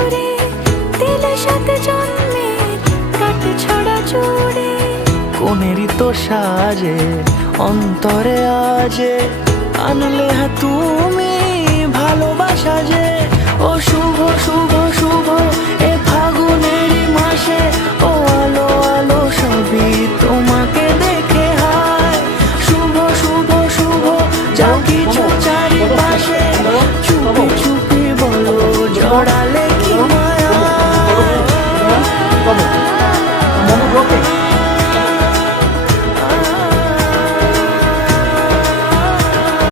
সুরে দিলে সাথে জন্মের কাট ছড়া জুড়ে। কোনেরই তো সাজে অন্তরে আজে আনলে তুমি ভালোবাসা যে। ও শুভ শুভ শুভ